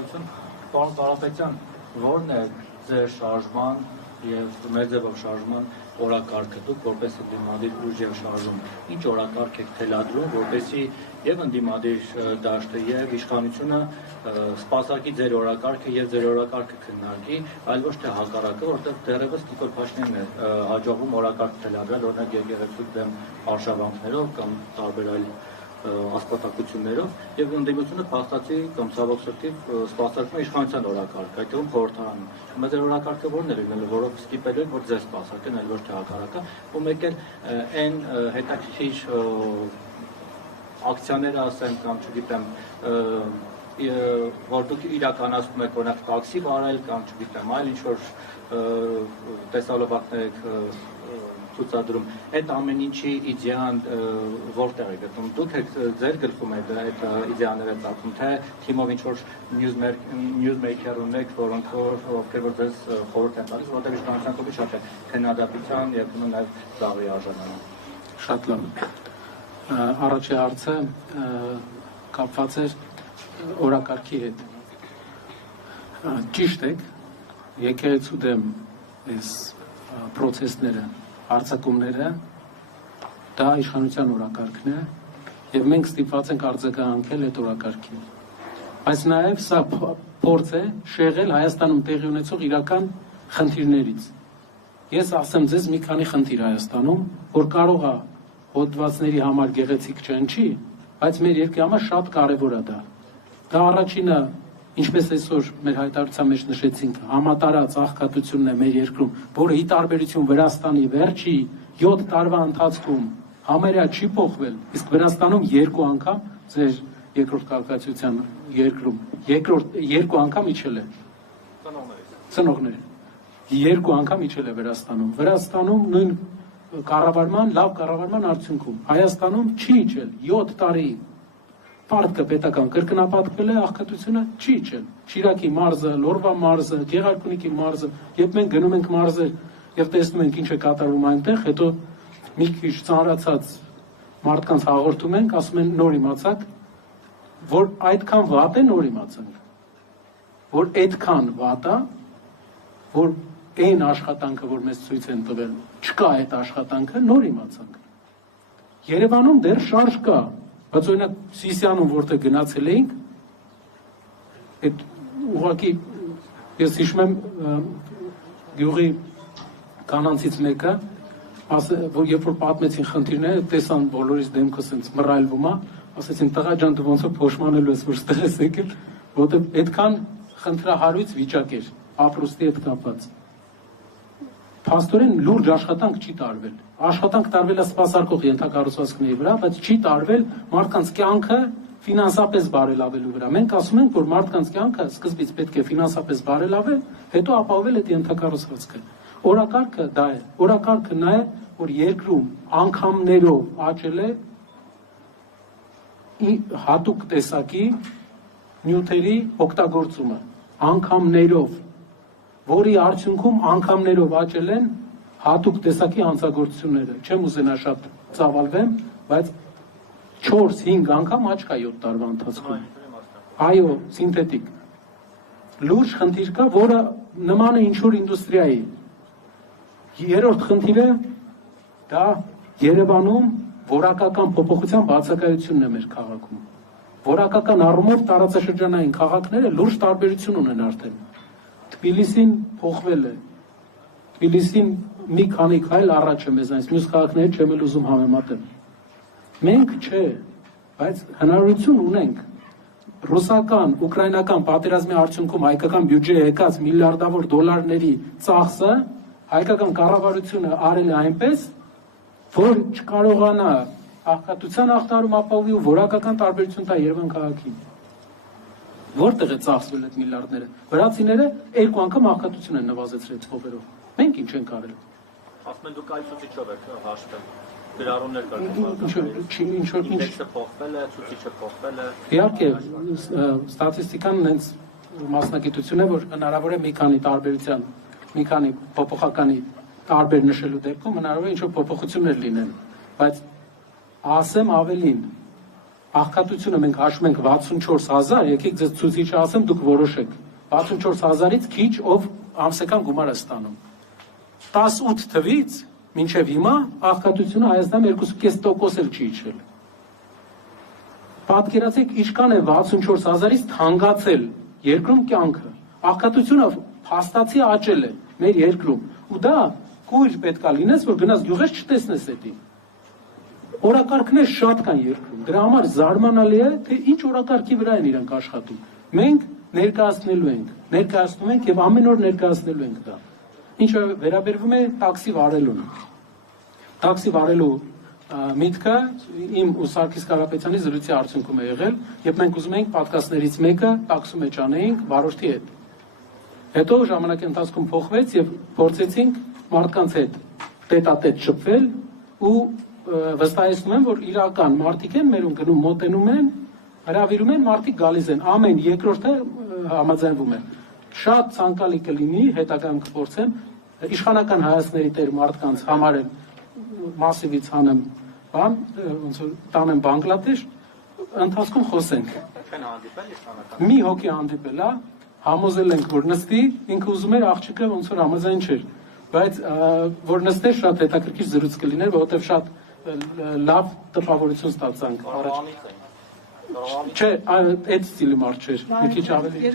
Շնորհակալություն, պարոն Կարապետյան, որն է ձեր շարժման եւ մեր ձևով շարժման օրակարգը, դուք որպես ընդդիմադիր ուժ եւ շարժում, ինչ օրակարգ եք թելադրում, որպեսզի եւ ընդդիմադիր դաշտը եւ իշխանությունը սպասարկի ձեր օրակարգը եւ ձեր օրակարգը քննարկի, այլ ոչ թե հակառակը, որտեղ դեռևս Նիկոլ Փաշինյանն է հաջողվում օրակարգ թելադրել, օրինակ եկեղեցու դեմ արշավանքներով կամ տարբեր այլ ասպատակություններով եւ ընդդիմությունը փաստացի կամ ցավոք սրտի սպասարկում է իշխանության օրակարգ, այդ թվում խորհրդարանում։ Հիմա ձեր օրակարգը ո՞րն է լինելու, որով սկիպելու եք, որ ձեզ սպասարկեն, այլ ոչ թե հակառակը, ու մեկ էլ այն հետաքրքիր ակցիաները ասեմ կամ չգիտեմ որ դուք իրականացնում եք օրինակ տաքսի վարել կամ չգիտեմ այլ ինչ-որ տեսալովակներ եք ցուցադրում, այդ ամեն ինչի իդեան որտեղ է գտնում, դուք եք ձեր գլխում եք այդ իդեաները ծագում, թե թիմով ինչ-որ նյուզմեյքեր ունեք, որոնք ովքեր որ ձեզ խորհուրդ են տալիս, որտեղ իշխանության կողմից շատ է քննադատության եւ նաեւ ծաղրի արժանանում։ Շատ լավ։ Առաջի հարցը կապված էր օրակարգի հետ։ Ճիշտ եք, եկեղեցու դեմ այս պրոցեսները, արձակումները դա իշխանության օրակարգն է եւ մենք ստիպված ենք արձագանքել այդ օրակարգին։ Բայց նաեւ սա փորձ է շեղել Հայաստանում տեղի ունեցող իրական խնդիրներից։ Ես ասեմ ձեզ մի քանի խնդիր Հայաստանում, որ կարող է հոդվածների համար գեղեցիկ չընչի, բայց մեր երկրի համար շատ կարևոր է դա։ Դա առաջինը, ինչպես այսօր մեր հայտարարության մեջ նշեցինք, համատարած աղքատությունն է մեր երկրում, որը ի տարբերություն Վրաստանի վերջի 7 տարվա ընթացքում համարյա չի փոխվել, իսկ Վրաստանում 2 անգամ ձեր երկրորդ կարգացիության երկրում երկու անգամ իջել է։ Ծնողներ։ 2 անգամ իջել է Վրաստանում։ Վրաստանում նույն կառավարման, լավ կառավարման արդյունքում։ Հայաստանում չի իջել 7 տարի Պարտքը պետական կրկնապատկվել է, աղքատությունը չի իջել։ Շիրակի մարզը, Լորվա մարզը, Գեղարքունիքի մարզը, երբ մենք գնում ենք մարզեր եւ տեսնում ենք ինչ է կատարվում այնտեղ, հետո մի քիչ ծանրացած մարդկանց հաղորդում ենք, ասում են նոր իմացաք, որ այդքան վատ է, նոր իմացանք։ Որ այդքան վատ է, որ այն աշխատանքը, որ մեզ ցույց են տվել, չկա այդ աշխատանքը, նոր իմացանք։ Երևանում դեռ շարժ կա, բայց օրինակ Սիսիանում որտեղ գնացել էինք, այդ ուղղակի ես հիշում եմ գյուղի կանանցից մեկը, որ երբ որ պատմեցին խնդիրները, տեսան բոլորիս դեմքը սենց մռայլվում է, ասեցին տղա ջան դու ոնց որ փոշմանելու ես, որ ստեղ ես եկել, որտեղ այդքան խնդրահարույց վիճակ էր, ապրուստի հետ կապված։ Փաստորեն լուրջ աշխատանք չի տարվել։ Աշխատանք տարվել է սպասարկող ենթակառուցվածքների վրա, բայց չի տարվել մարդկանց կյանքը ֆինանսապես բարելավելու վրա։ Մենք ասում ենք, որ մարդկանց կյանքը սկզբից պետք է ֆինանսապես բարելավել, հետո ապահովել այդ ենթակառուցվածքը։ Օրակարգը դա է։ Օրակարգը նա է, որ երկրում անգամներով աճել է հատուկ տեսակի նյութերի օգտագործումը, անգամներով, որի արդյունքում անգամներով աճել են հատուկ տեսակի հանցագործությունները։ Չեմ ուզենա շատ ծավալվեմ, բայց 4-5 անգամ աճ կա 7 տարվա ընթացքում։ Այո, սինթետիկ։ Լուրջ խնդիր կա, որը նման է ինչ-որ ինդուստրիայի։ Երրորդ խնդիրը դա Երևանում որակական փոփոխության բացակայությունն է մեր քաղաքում։ Որակական առումով տարածաշրջանային քաղաքները լուրջ տարբերություն ունեն արդեն։ Թբիլիսին փոխվել է։ Թբիլիսին մի քանի քայլ առաջ է մեզանից, մյուս քաղաքները չեմ էլ ուզում համեմատել։ Մենք չէ, բայց հնարավորություն ունենք։ Ռուսական, ուկրաինական պատերազմի արդյունքում հայկական բյուջեը եկած միլիարդավոր դոլարների ծախսը հայկական կառավարությունը արել է այնպես, որ չկարողանա աղքատության ախտարում ապահովի ու որակական տարբերություն տա Երևան քաղաքին։ Որտեղ է ծախսվել այդ միլիարդները։ Վրացիները 2 անգամ աղքատություն են նվազեցրել փողերով։ Մենք ինչ ենք արել։ Ասում են դուք այլ ցուցիչով եք հաշվել։ Գրառումներ կարգում։ Ինդեքսը փոխվել է, ցուցիչը փոխվել է։ Իհարկե, ստատիստիկան հենց մասնագիտություն է, որ հնարավոր է մի քանի տարբերության, մի քանի փոփոխականի տարբեր նշելու դեպքում հնարավոր է ինչ-որ փոփոխություններ լինեն, բայց ասեմ ավելին, աղքատությունը մենք հաշվում ենք 64,000, եկեք ձեզ ցուցիչը ասեմ, դուք որոշեք։ 64,000-ից քիչ ով ամսական գումար է ստանում։ 18 թվից մինչև հիմա աղքատությունը Հայաստանում 2.5% էլ չի իջել։ Պատկերացեք, ինչքան է 64,000-ից թանկացել երկրում կյանքը։ Աղքատությունը փաստացի աճել է մեր երկրում։ Ու դա կույր պետքա լինես, որ գնաս գյուղես չտեսնես էդի։ Օրակարգներ շատ կան երկրում։ Դրա համար զարմանալի է, թե ինչ օրակարգի վրա են իրանք աշխատում։ Մենք ներկայացնելու ենք եւ ամեն օր ներկայացնելու ենք դա։ Ինչը վերաբերվում է տաքսի վարելուն։ Տաքսի վարելու միտքը իմ ու Սարգիս Կարապետյանի զրույցի արդյունքում է եղել, եւ մենք ուզում էինք պատկասներից մեկը տաքսու մեջ անեինք վարորդի հետ։ Հետո ժամանակի ընթացքում փոխվեց եւ փորձեցինք մարդկանց հետ տետատետ շփվել ու վստահեցնում եմ, որ իրական մարդիկ են մերուն գնում, մոտենում են, հրավիրում են, մարդիկ գալիս են, ամեն երկրորդը համաձայնվում է։ Շատ ցանկալի կլինի, հետագայում կփորձեմ իշխանական հայացքների տեր մարդկանց համարել մասիվից հանեմ, բան, ոնց որ տանեմ Բանգլադեշ, ընթացքում խոսենք։ Չեն հանդիպել իշխանական։ Մի հոգի հանդիպել է, համոզել ենք, որ նստի, ինքը ուզում էր աղջիկը ոնց որ համաձայն չէր, բայց որ նստեր շատ հետաքրքիր զրույց կլիներ, որովհետև շատ լավ տպավորություն ստացանք առաջ։ Չէ, այդ ստիլի մարդ չէր, մի քիչ ավելի։